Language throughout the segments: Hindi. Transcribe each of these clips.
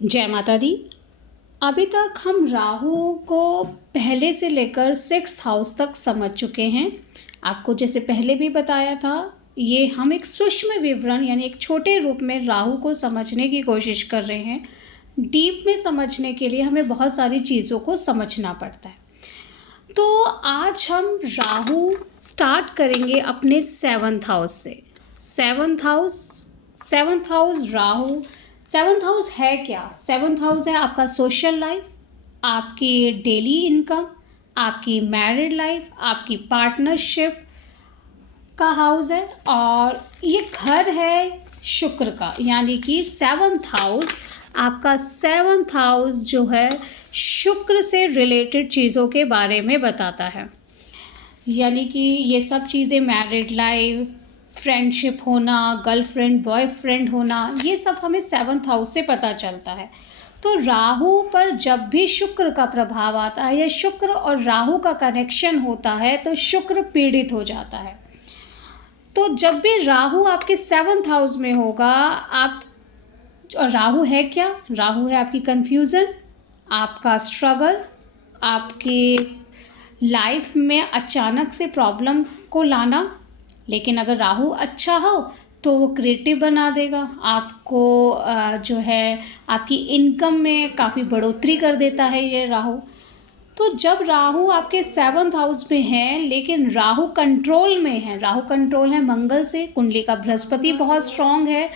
जय माता दी। अभी तक हम राहु को पहले से लेकर 6th हाउस तक समझ चुके हैं। आपको जैसे पहले भी बताया था, ये हम एक सूक्ष्म विवरण यानी एक छोटे रूप में राहु को समझने की कोशिश कर रहे हैं। डीप में समझने के लिए हमें बहुत सारी चीज़ों को समझना पड़ता है। तो आज हम राहु स्टार्ट करेंगे अपने 7th हाउस से। 7th house Rahu. 7th house है क्या? 7th हाउस है आपका सोशल लाइफ, आपकी डेली इनकम, आपकी मैरिड लाइफ, आपकी पार्टनरशिप का हाउस है। और ये घर है शुक्र का, यानी कि 7th हाउस आपका 7th हाउस जो है शुक्र से रिलेटेड चीज़ों के बारे में बताता है। यानी कि ये सब चीज़ें मैरिड लाइफ, फ्रेंडशिप होना, गर्लफ्रेंड बॉयफ्रेंड होना, ये सब हमें 7th हाउस से पता चलता है। तो राहु पर जब भी शुक्र का प्रभाव आता है या शुक्र और राहु का कनेक्शन होता है तो शुक्र पीड़ित हो जाता है। तो जब भी राहु आपके 7th हाउस में होगा, आप राहु है क्या? राहु है आपकी कंफ्यूज़न, आपका स्ट्रगल, आपके लाइफ में अचानक से प्रॉब्लम को लाना। लेकिन अगर राहु अच्छा हो तो वो क्रिएटिव बना देगा आपको, जो है आपकी इनकम में काफ़ी बढ़ोतरी कर देता है ये राहु। तो जब राहु आपके 7th हाउस में है लेकिन राहु कंट्रोल में है, राहु कंट्रोल है मंगल से, कुंडली का बृहस्पति बहुत स्ट्रांग है,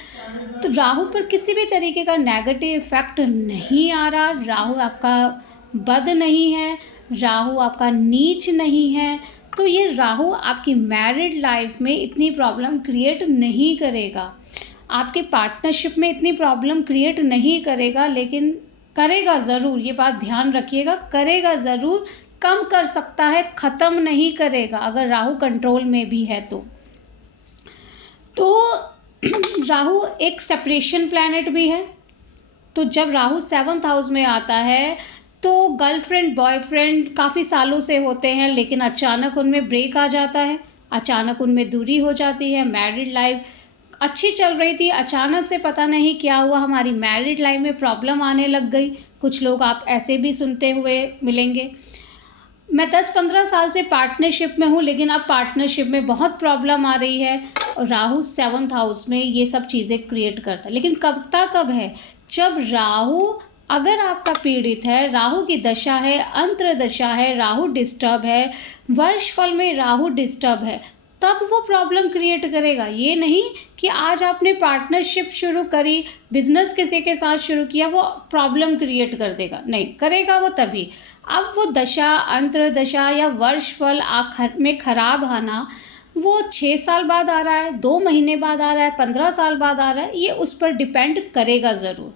तो राहु पर किसी भी तरीके का नेगेटिव इफेक्ट नहीं आ रहा। राहु आपका बद नहीं है, राहु आपका नीच नहीं है, तो ये राहु आपकी मैरिड लाइफ में इतनी प्रॉब्लम क्रिएट नहीं करेगा, आपके पार्टनरशिप में इतनी प्रॉब्लम क्रिएट नहीं करेगा। लेकिन करेगा ज़रूर, ये बात ध्यान रखिएगा, करेगा ज़रूर, कम कर सकता है, ख़त्म नहीं करेगा अगर राहु कंट्रोल में भी है तो राहु एक सेपरेशन प्लैनेट भी है। तो जब राहु 7th हाउस में आता है तो गर्लफ्रेंड बॉयफ्रेंड काफ़ी सालों से होते हैं लेकिन अचानक उनमें ब्रेक आ जाता है, अचानक उनमें दूरी हो जाती है। मैरिड लाइफ अच्छी चल रही थी, अचानक से पता नहीं क्या हुआ, हमारी मैरिड लाइफ में प्रॉब्लम आने लग गई। कुछ लोग आप ऐसे भी सुनते हुए मिलेंगे, मैं 10-15 साल से पार्टनरशिप में हूँ लेकिन अब पार्टनरशिप में बहुत प्रॉब्लम आ रही है। और राहु 7th हाउस में ये सब चीज़ें क्रिएट करता है। लेकिन कब है? जब राहु अगर आपका पीड़ित है, राहु की दशा है, अंतर दशा है, राहु डिस्टर्ब है, वर्षफल में राहु डिस्टर्ब है, तब वो प्रॉब्लम क्रिएट करेगा। ये नहीं कि आज आपने पार्टनरशिप शुरू करी, बिजनेस किसी के साथ शुरू किया, वो प्रॉब्लम क्रिएट कर देगा, नहीं करेगा वो तभी। अब वो दशा, अंतर दशा या वर्षफल आखिर में खराब आना, वो 6 साल बाद आ रहा है, 2 महीने बाद आ रहा है, 15 साल बाद आ रहा है, ये उस पर डिपेंड करेगा ज़रूर।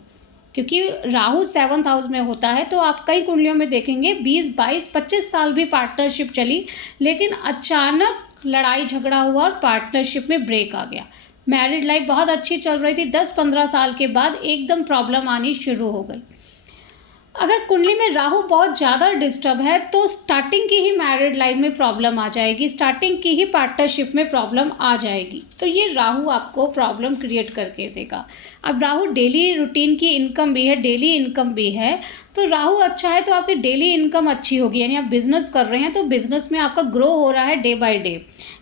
क्योंकि राहु 7th हाउस में होता है तो आप कई कुंडलियों में देखेंगे 20, 22, 25 साल भी पार्टनरशिप चली लेकिन अचानक लड़ाई झगड़ा हुआ और पार्टनरशिप में ब्रेक आ गया। मैरिड लाइफ बहुत अच्छी चल रही थी, 10-15 साल के बाद एकदम प्रॉब्लम आनी शुरू हो गई। अगर कुंडली में राहु बहुत ज़्यादा डिस्टर्ब है तो स्टार्टिंग की ही मैरिड लाइफ में प्रॉब्लम आ जाएगी, स्टार्टिंग की ही पार्टनरशिप में प्रॉब्लम आ जाएगी। तो ये राहु आपको प्रॉब्लम क्रिएट करके देगा। अब राहु डेली रूटीन की इनकम भी है, डेली इनकम भी है, तो राहु अच्छा है तो आपकी डेली इनकम अच्छी होगी। यानी आप बिज़नेस कर रहे हैं तो बिज़नेस में आपका ग्रो हो रहा है डे बाय डे।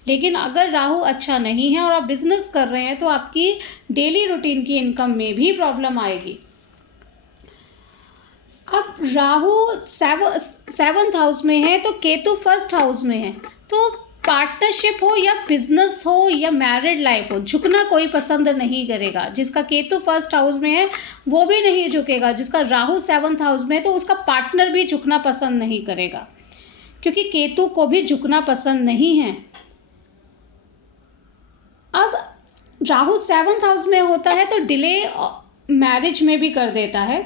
लेकिन अगर राहु अच्छा नहीं है और आप बिज़नेस कर रहे हैं तो आपकी डेली रूटीन की इनकम में भी प्रॉब्लम आएगी। अब राहु 7th हाउस में है तो केतु 1st हाउस में है, तो पार्टनरशिप हो या बिजनेस हो या मैरिड लाइफ हो, झुकना कोई पसंद नहीं करेगा। जिसका केतु 1st हाउस में है वो भी नहीं झुकेगा, जिसका राहु 7th हाउस में है तो उसका पार्टनर भी झुकना पसंद नहीं करेगा, क्योंकि केतु को भी झुकना पसंद नहीं है। अब राहु 7th हाउस में होता है तो डिले मैरिज में भी कर देता है।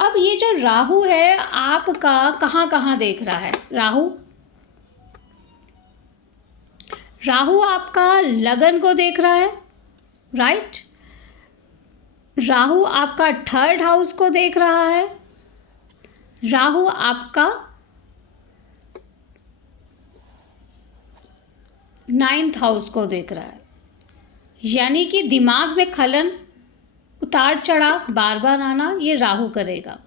अब ये जो राहु है आपका कहाँ देख रहा है? राहु आपका लगन को देख रहा है, राइट। राहु आपका 3rd हाउस को देख रहा है, राहु आपका 9th हाउस को देख रहा है। यानी कि दिमाग में खलन, उतार चढ़ाव बार बार आना, ये राहु करेगा।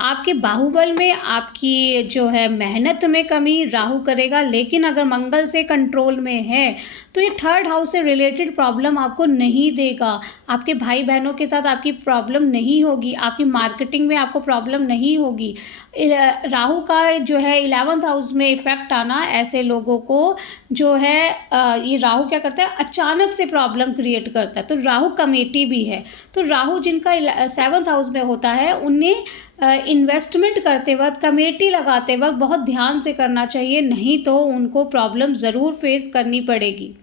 आपके बाहुबल में, आपकी जो है मेहनत में कमी राहु करेगा। लेकिन अगर मंगल से कंट्रोल में है तो ये थर्ड हाउस से रिलेटेड प्रॉब्लम आपको नहीं देगा। आपके भाई बहनों के साथ आपकी प्रॉब्लम नहीं होगी, आपकी मार्केटिंग में आपको प्रॉब्लम नहीं होगी। राहु का जो है 11th हाउस में इफ़ेक्ट आना, ऐसे लोगों को जो है ये राहु क्या करता है, अचानक से प्रॉब्लम क्रिएट करता है। तो राहु कमेटी भी है। तो राहु जिनका 7th हाउस में होता है उन्हें इन्वेस्टमेंट करते वक्त, कमेटी लगाते वक्त बहुत ध्यान से करना चाहिए, नहीं तो उनको प्रॉब्लम ज़रूर फेस करनी पड़ेगी।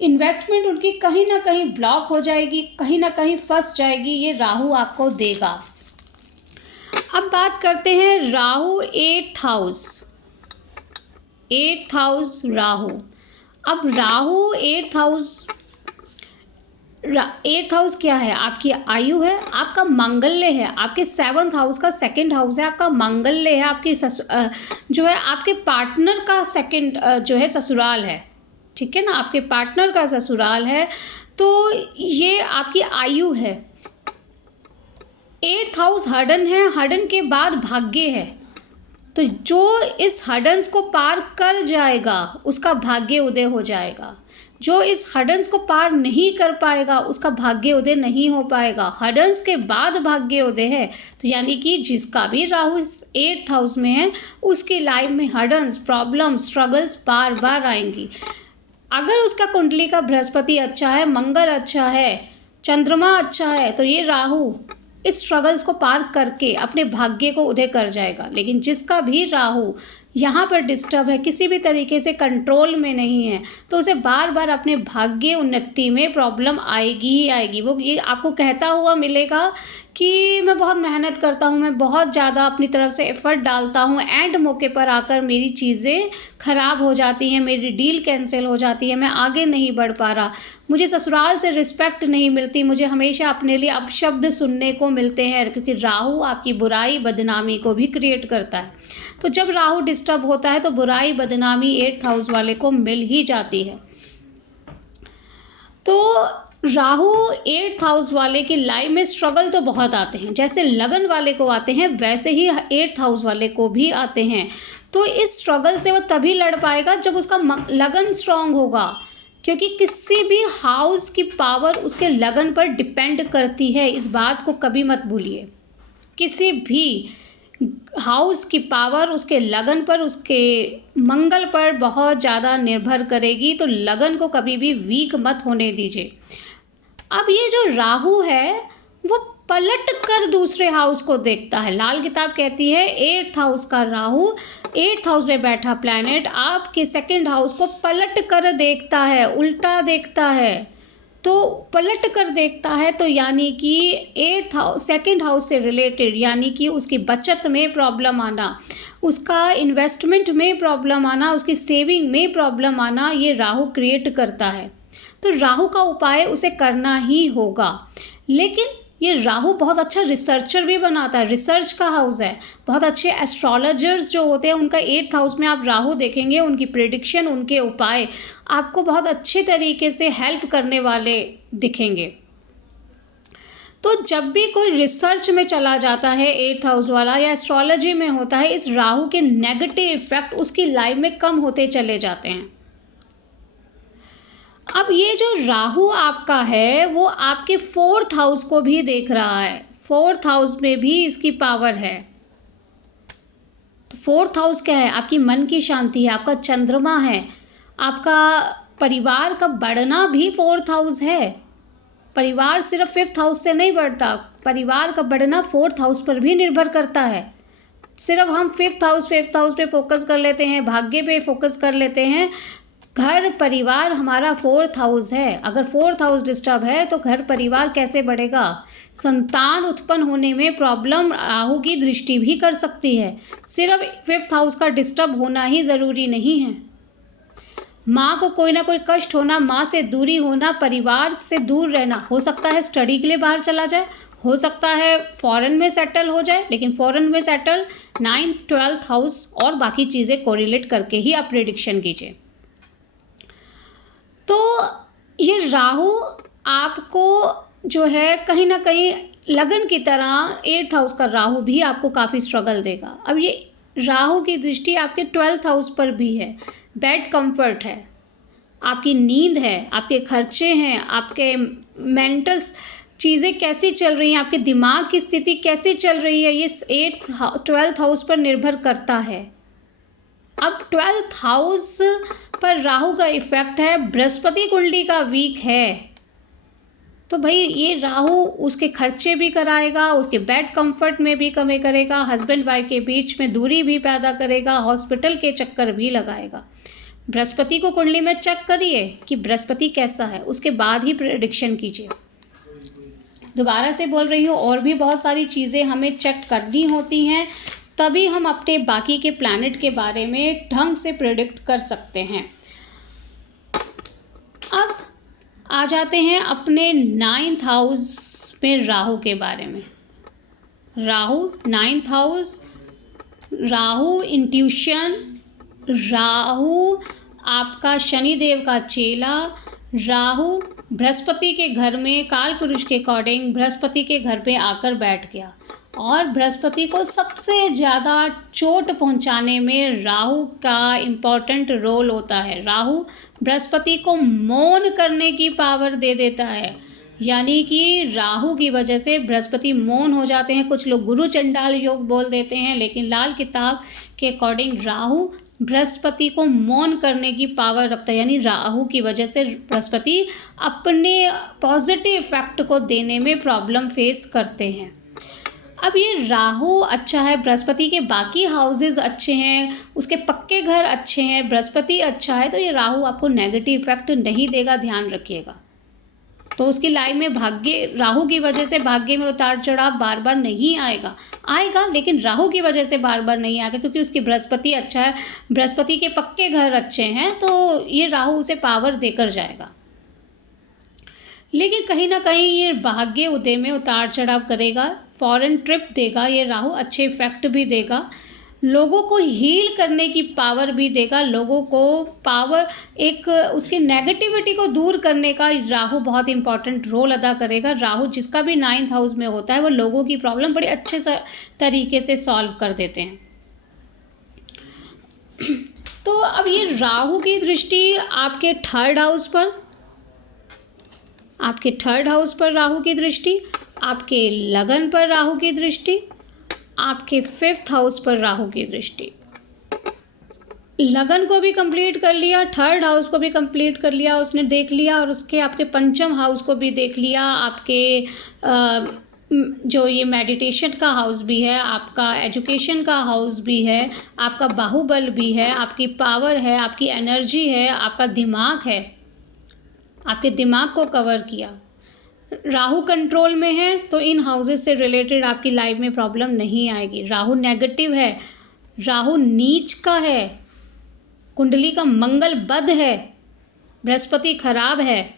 इन्वेस्टमेंट उनकी कहीं ना कहीं ब्लॉक हो जाएगी, कहीं ना कहीं फंस जाएगी, ये राहु आपको देगा। अब बात करते हैं Rahu 8th house. 8th house Rahu. अब Rahu 8th house, 8th house क्या है, आपकी आयु है, आपका मांगल्य है, आपके 7th हाउस का 2nd हाउस है, आपका मांगल्य है, आपकी जो है आपके पार्टनर का 2nd जो है ससुराल है, ठीक है ना, आपके पार्टनर का ससुराल है। तो ये आपकी आयु है। 8th हाउस हडन है, हडन के बाद भाग्य है। तो जो इस हडन्स को पार कर जाएगा उसका भाग्य उदय हो जाएगा। जो इस हडन्स को पार नहीं कर पाएगा उसका भाग्य उदय नहीं हो पाएगा। हडन्स के बाद भाग्य उदय है। तो यानी कि जिसका भी राहु इस 8th हाउस में है उसकी लाइफ में हडन्स, प्रॉब्लम, स्ट्रगल्स बार बार आएंगी। अगर उसका कुंडली का बृहस्पति अच्छा है, मंगल अच्छा है, चंद्रमा अच्छा है, तो ये राहु इस स्ट्रगल्स को पार करके अपने भाग्य को उदय कर जाएगा। लेकिन जिसका भी राहु यहाँ पर डिस्टर्ब है, किसी भी तरीके से कंट्रोल में नहीं है, तो उसे बार बार अपने भाग्य उन्नति में प्रॉब्लम आएगी ही आएगी। वो ये आपको कहता हुआ मिलेगा कि मैं बहुत मेहनत करता हूँ, मैं बहुत ज़्यादा अपनी तरफ से एफर्ट डालता हूँ, एंड मौके पर आकर मेरी चीज़ें ख़राब हो जाती हैं, मेरी डील कैंसिल हो जाती है, मैं आगे नहीं बढ़ पा रहा, मुझे ससुराल से रिस्पेक्ट नहीं मिलती, मुझे हमेशा अपने लिए अपशब्द सुनने को मिलते हैं। क्योंकि राहु आपकी बुराई, बदनामी को भी क्रिएट करता है। तो जब राहु डिस्टर्ब होता है तो बुराई, बदनामी 8th हाउस वाले को मिल ही जाती है। तो राहु 8th हाउस वाले की लाइफ में स्ट्रगल तो बहुत आते हैं, जैसे लगन वाले को आते हैं वैसे ही 8th हाउस वाले को भी आते हैं। तो इस स्ट्रगल से वो तभी लड़ पाएगा जब उसका लगन स्ट्रांग होगा। क्योंकि किसी भी हाउस की पावर उसके लगन पर डिपेंड करती है, इस बात को कभी मत भूलिए। किसी भी हाउस की पावर उसके लगन पर, उसके मंगल पर बहुत ज़्यादा निर्भर करेगी। तो लगन को कभी भी वीक मत होने दीजिए। अब ये जो राहु है वो पलट कर दूसरे हाउस को देखता है। लाल किताब कहती है 8th हाउस का राहु, 8th हाउस में बैठा प्लैनेट आपके 2nd हाउस को पलट कर देखता है, उल्टा देखता है। तो पलट कर देखता है तो यानी कि 8th हाउस 2nd हाउस से रिलेटेड, यानी कि उसकी बचत में प्रॉब्लम आना, उसका इन्वेस्टमेंट में प्रॉब्लम आना, उसकी सेविंग में प्रॉब्लम आना, ये राहु क्रिएट करता है। तो राहु का उपाय उसे करना ही होगा। लेकिन ये राहु बहुत अच्छा रिसर्चर भी बनाता है, रिसर्च का हाउस है। बहुत अच्छे एस्ट्रोलॉजर्स जो होते हैं उनका 8th हाउस में आप राहु देखेंगे, उनकी प्रेडिक्शन, उनके उपाय आपको बहुत अच्छे तरीके से हेल्प करने वाले दिखेंगे। तो जब भी कोई रिसर्च में चला जाता है 8th हाउस वाला या एस्ट्रोलॉजी में होता है, इस राहु के नेगेटिव इफेक्ट उसकी लाइफ में कम होते चले जाते हैं। अब ये जो राहु आपका है वो आपके 4th हाउस को भी देख रहा है। 4th हाउस में भी इसकी पावर है। तो 4th हाउस क्या है, आपकी मन की शांति है, आपका चंद्रमा है, आपका परिवार का बढ़ना भी 4th हाउस है। परिवार सिर्फ 5th हाउस से नहीं बढ़ता, परिवार का बढ़ना 4th हाउस पर भी निर्भर करता है। सिर्फ हम 5th हाउस पे फोकस कर लेते हैं, भाग्य पे फोकस कर लेते हैं। घर परिवार हमारा 4th हाउस है। अगर 4th हाउस डिस्टर्ब है तो घर परिवार कैसे बढ़ेगा। संतान उत्पन्न होने में प्रॉब्लम राहु की दृष्टि भी कर सकती है। सिर्फ 5th हाउस का डिस्टर्ब होना ही ज़रूरी नहीं है। माँ को कोई ना कोई कष्ट होना, माँ से दूरी होना, परिवार से दूर रहना, हो सकता है स्टडी के लिए बाहर चला जाए, हो सकता है फॉरेन में सेटल हो जाए। लेकिन फॉरेन में सेटल 9th 12th हाउस और बाकी चीज़ें कोरिलेट करके ही आप प्रेडिक्शन कीजिए। तो ये राहु आपको जो है कहीं ना कहीं लगन की तरह 8th हाउस का राहु भी आपको काफ़ी स्ट्रगल देगा। अब ये राहु की दृष्टि आपके 12th हाउस पर भी है। बेड कंफर्ट है, आपकी नींद है, आपके खर्चे हैं, आपके मेंटल चीज़ें कैसी चल रही हैं, आपके दिमाग की स्थिति कैसी चल रही है, ये 12th हाउस पर निर्भर करता है। अब 12th हाउस पर राहु का इफेक्ट है, बृहस्पति कुंडली का वीक है, तो भाई ये राहु उसके खर्चे भी कराएगा, उसके बेड कंफर्ट में भी कमी करेगा, हस्बैंड वाइफ के बीच में दूरी भी पैदा करेगा, हॉस्पिटल के चक्कर भी लगाएगा। बृहस्पति को कुंडली में चेक करिए कि बृहस्पति कैसा है, उसके बाद ही प्रेडिक्शन कीजिए। दोबारा से बोल रही हूँ, और भी बहुत सारी चीज़ें हमें चेक करनी होती हैं, तभी हम अपने बाकी के प्लैनेट के बारे में ढंग से प्रेडिक्ट कर सकते हैं। अब आ जाते हैं अपने 9th हाउस में राहु के बारे में। Rahu 9th house, Rahu intuition, Rahu आपका शनिदेव का चेला, राहु बृहस्पति के घर में काल पुरुष के अकॉर्डिंग बृहस्पति के घर पे आकर बैठ गया, और बृहस्पति को सबसे ज़्यादा चोट पहुंचाने में राहु का इम्पॉर्टेंट रोल होता है। राहु बृहस्पति को मौन करने की पावर दे देता है, यानी कि राहु की वजह से बृहस्पति मौन हो जाते हैं। कुछ लोग गुरु चंडाल योग बोल देते हैं, लेकिन लाल किताब के अकॉर्डिंग राहु बृहस्पति को मौन करने की पावर रखता है, यानी राहु की वजह से बृहस्पति अपने पॉजिटिव इफेक्ट को देने में प्रॉब्लम फेस करते हैं। अब ये राहु अच्छा है, बृहस्पति के बाकी हाउसेस अच्छे हैं, उसके पक्के घर अच्छे हैं, बृहस्पति अच्छा है, तो ये राहु आपको नेगेटिव इफेक्ट नहीं देगा, ध्यान रखिएगा। तो उसकी लाइफ में भाग्य, राहु की वजह से भाग्य में उतार चढ़ाव बार बार नहीं आएगा, लेकिन राहु की वजह से बार बार नहीं आएगा, क्योंकि उसकी बृहस्पति अच्छा है, बृहस्पति के पक्के घर अच्छे हैं, तो ये राहु उसे पावर देकर जाएगा। लेकिन कहीं ना कहीं ये भाग्य उदय में उतार चढ़ाव करेगा, फॉरेन ट्रिप देगा, ये राहु अच्छे इफेक्ट भी देगा, लोगों को हील करने की पावर भी देगा, लोगों को पावर, एक उसकी नेगेटिविटी को दूर करने का राहु बहुत इंपॉर्टेंट रोल अदा करेगा। राहु जिसका भी 9th हाउस में होता है, वो लोगों की प्रॉब्लम बड़े अच्छे से तरीके से सॉल्व कर देते हैं। तो अब ये राहु की दृष्टि आपके 3rd हाउस पर, आपके 3rd हाउस पर राहु की दृष्टि, आपके लगन पर राहु की दृष्टि, आपके 5th हाउस पर राहु की दृष्टि। लगन को भी कंप्लीट कर लिया, 3rd हाउस को भी कंप्लीट कर लिया, उसने देख लिया, और उसके आपके 5th हाउस को भी देख लिया, आपके जो ये मेडिटेशन का हाउस भी है, आपका एजुकेशन का हाउस भी है, आपका बाहुबल भी है, आपकी पावर है, आपकी एनर्जी है, आपका दिमाग है, आपके दिमाग को कवर किया। राहु कंट्रोल में है तो इन हाउसेस से रिलेटेड आपकी लाइफ में प्रॉब्लम नहीं आएगी। राहु नेगेटिव है, राहु नीच का है, कुंडली का मंगल बद है, बृहस्पति खराब है,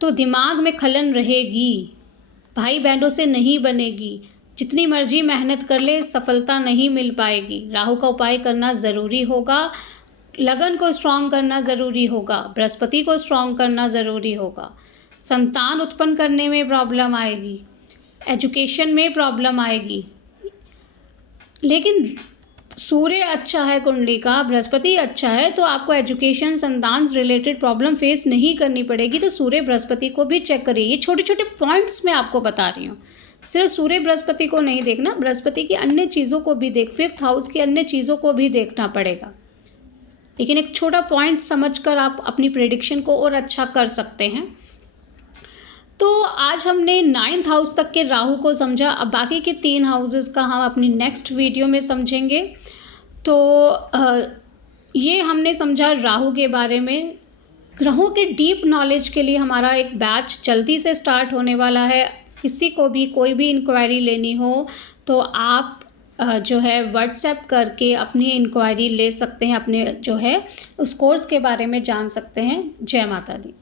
तो दिमाग में खलन रहेगी, भाई बहनों से नहीं बनेगी, जितनी मर्जी मेहनत कर ले सफलता नहीं मिल पाएगी। राहु का उपाय करना ज़रूरी होगा, लगन को स्ट्रॉन्ग करना ज़रूरी होगा, बृहस्पति को स्ट्रॉन्ग करना ज़रूरी होगा। संतान उत्पन्न करने में प्रॉब्लम आएगी, एजुकेशन में प्रॉब्लम आएगी, लेकिन सूर्य अच्छा है कुंडली का, बृहस्पति अच्छा है, तो आपको एजुकेशन, संतान से रिलेटेड प्रॉब्लम फेस नहीं करनी पड़ेगी। तो सूर्य बृहस्पति को भी चेक करिए। ये छोटे छोटे पॉइंट्स मैं आपको बता रही हूँ, सिर्फ सूर्य बृहस्पति को नहीं देखना, बृहस्पति की अन्य चीज़ों को भी 5th हाउस की अन्य चीज़ों को भी देखना पड़ेगा। लेकिन एक छोटा पॉइंट समझकर आप अपनी प्रेडिक्शन को और अच्छा कर सकते हैं। तो आज हमने 9th हाउस तक के राहु को समझा, अब बाकी के 3 हाउसेस का हम अपनी नेक्स्ट वीडियो में समझेंगे। तो ये हमने समझा राहु के बारे में। ग्रहों के डीप नॉलेज के लिए हमारा एक बैच जल्दी से स्टार्ट होने वाला है। किसी को भी कोई भी इंक्वायरी लेनी हो तो आप जो है व्हाट्सएप करके अपनी इंक्वायरी ले सकते हैं, अपने जो है उस कोर्स के बारे में जान सकते हैं। जय माता दी।